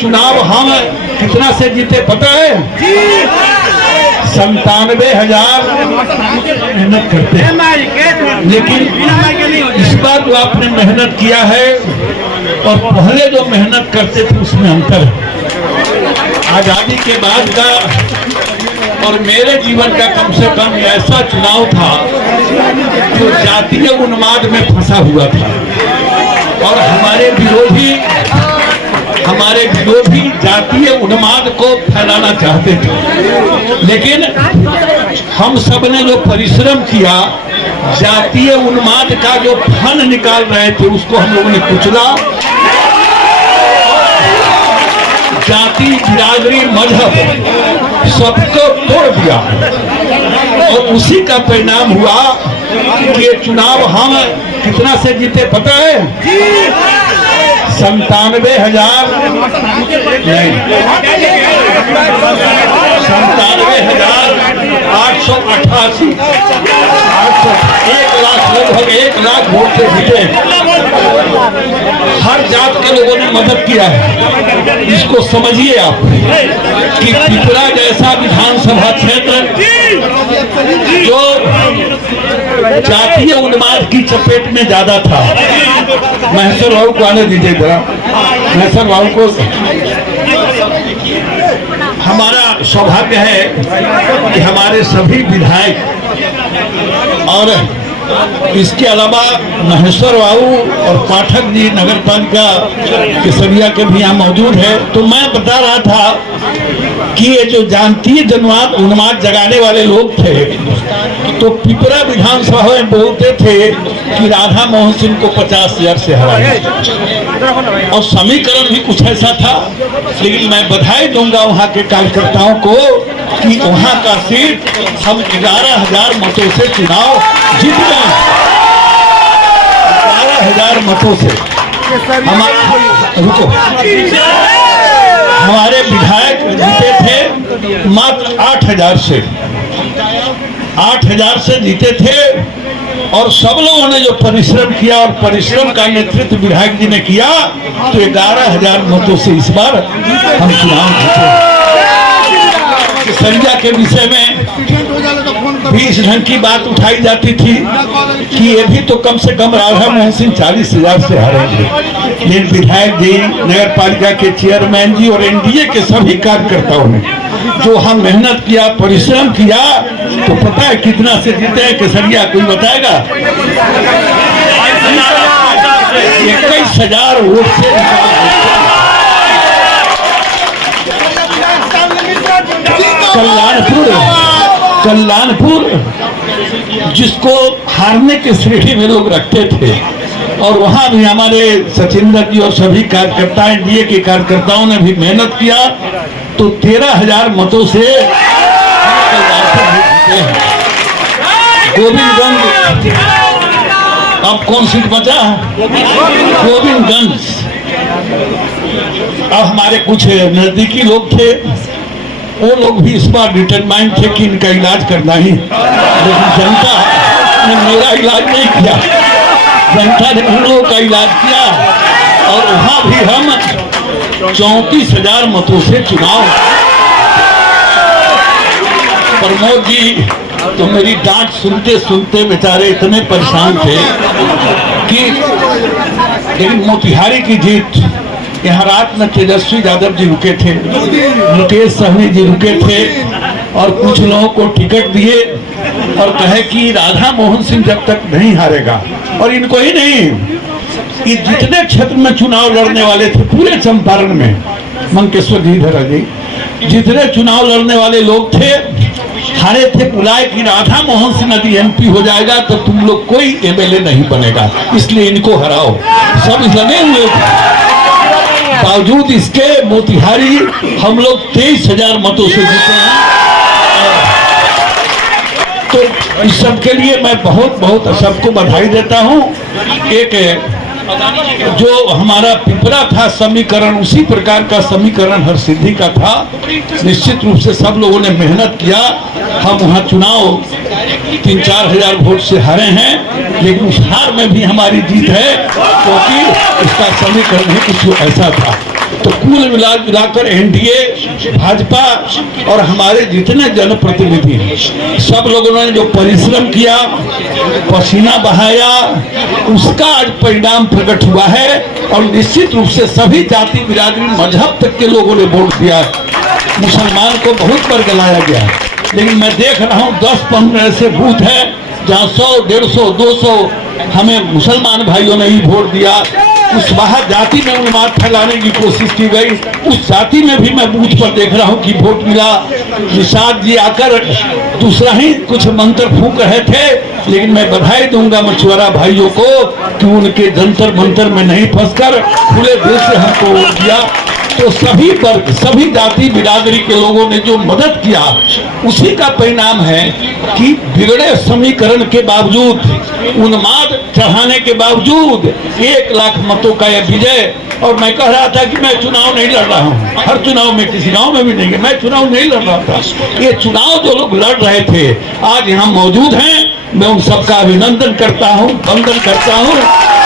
चुनाव हम कितना से जीते पता है? 97,000 मेहनत करते हैं, लेकिन इस बार जो आपने मेहनत किया है और पहले जो मेहनत करते थे उसमें अंतर है। आजादी के बाद का और मेरे जीवन का कम से कम ऐसा चुनाव था जो जातीय उन्माद में फंसा हुआ था और हमारे विरोधी जातीय उन्माद को फैलाना चाहते थे, लेकिन हम सब ने जो परिश्रम किया, जातीय उन्माद का जो फन निकाल रहे थे उसको हम लोगों ने कुचला, जाति बिरादरी मजहब सबको तोड़ दिया और उसी का परिणाम हुआ कि ये चुनाव हम कितना से जीते पता है? 97,000 नहीं, 97,888 1 लाख, लगभग 1 लाख वोट से जीते। हर जात के लोगों ने मदद किया है। इसको समझिए आप कि पिपरा जैसा विधानसभा क्षेत्र जो जातीय उन्माद की चपेट में ज्यादा था, महेश्वर बाबू को आने दीजिए जरा, महेश्वर बाबू को। हमारा सौभाग्य है कि हमारे सभी विधायक और इसके अलावा महेश्वर बाबू और पाठक जी नगर पालिका केसरिया के भी यहाँ मौजूद है। तो मैं बता रहा था कि ये जो जातीय जनवाद उन्माद जगाने वाले लोग थे तो पिपरा विधानसभा में बोलते थे कि राधा मोहन सिंह को 50,000 से हराए और समीकरण भी कुछ ऐसा था। लेकिन मैं बधाई दूंगा वहाँ के कार्यकर्ताओं को कि वहाँ का सीट हम 11,000 मतों से चुनाव जीत गए। 11,000 मतों से हमारे विधायक जीते थे मात्र 8,000 से, 8,000 से जीते थे और सब लोगों ने जो परिश्रम किया और परिश्रम का नेतृत्व विधायक जी ने किया तो 11,000 मतों से इस बार हम चुनाव जीते। केसरिया के विषय में भी इस ढंग की बात उठाई जाती थी कि ये भी तो कम से कम राधा मोहन सिंह 40,000 से हारेंगे, लेकिन विधायक जी, नगर पालिका के चेयरमैन जी और एनडीए के सभी कार्यकर्ताओं ने जो हम मेहनत किया, परिश्रम किया, तो पता है कितना से जीते हैं केसरिया? कोई बताएगा? 21,000 वोट से। कल्याणपुर जिसको हारने की श्रेणी में लोग रखते थे और वहां भी हमारे सचिंदर जी और सभी कार्यकर्ता एनडीए के कार्यकर्ताओं ने भी मेहनत किया तो 13,000 मतों से गोविंदगंज, अब कौन सीट बचा? गोविंदगंज। अब हमारे कुछ नजदीकी लोग थे, वो लोग भी इस बार डिटरमाइंड थे कि इनका इलाज करना ही, लेकिन जनता ने मेरा इलाज नहीं किया, जनता ने उन लोगों का इलाज किया और वहां भी हम 34,000 मतों से चुनाव। प्रमोद जी तो मेरी डांट सुनते सुनते बेचारे इतने परेशान थे कि, लेकिन मोतिहारी की जीत, यहाँ रात में तेजस्वी यादव जी रुके थे, मुकेश सहनी जी रुके थे और कुछ लोगों को टिकट दिए और कहे कि राधा मोहन सिंह जब तक नहीं हारेगा, और इनको ही नहीं, कि जितने क्षेत्र में चुनाव लड़ने वाले थे पूरे चंपारण में, मंकेश्वर जी जितने चुनाव लड़ने वाले लोग थे हारे थे, बुलाए कि राधा मोहन सिंह यदि एमपी हो जाएगा तो तुम लोग कोई एमएलए नहीं बनेगा, इसलिए इनको हराओ। सब लगे हुए थे, बावजूद इसके मोतिहारी हम लोग 23,000 मतों से जीते हैं। तो इस सब के लिए मैं बहुत बहुत सबको बधाई देता हूँ। एक जो हमारा पिपरा था समीकरण, उसी प्रकार का समीकरण हरसिद्धि का था। निश्चित रूप से सब लोगों ने मेहनत किया, हम वहाँ चुनाव 3-4 हजार वोट से हारे हैं, लेकिन उस हार में भी हमारी जीत है क्योंकि इसका समीकरण ही कुछ ऐसा था। तो तो कुल मिलाकर एनडीए, भाजपा और हमारे जितने जनप्रतिनिधि हैं, सब लोगों ने जो परिश्रम किया, पसीना बहाया, उसका आज परिणाम प्रकट हुआ है। और निश्चित रूप से सभी जाति, बिरादरी, मजहब तक के लोगों ने वोट दिया। मुसलमान को बहुत बरगलाया गया, लेकिन मैं देख रहा हूँ 10-15 ऐसे बूथ है जहाँ 100, 150, 200 हमें मुसलमान भाइयों ने ही वोट दिया। उस बाहर जाति में उन्माद फैलाने की कोशिश की गई, उस जाति में भी मैं बूथ पर देख रहा हूँ कि वोट मिला। निषाद जी आकर दूसरा ही कुछ मंत्र फूंक रहे थे, लेकिन मैं बधाई दूंगा मछुआरा भाइयों को कि उनके जंतर मंतर में नहीं फंसकर खुले दिल से हमको वोट दिया। तो सभी वर्ग, सभी जाति बिरादरी के लोगों ने जो मदद किया, उसी का परिणाम है कि बिगड़े समीकरण के बावजूद, उन्माद चढ़ाने के बावजूद 1 लाख मतों का यह विजय। और मैं कह रहा था कि मैं चुनाव नहीं लड़ रहा हूँ, हर चुनाव में, किसी गांव में भी नहीं, मैं चुनाव नहीं लड़ रहा था। ये चुनाव जो लोग लड़ रहे थे आज यहाँ मौजूद हैं, मैं उन सबका अभिनंदन करता हूँ, वंदन करता हूँ।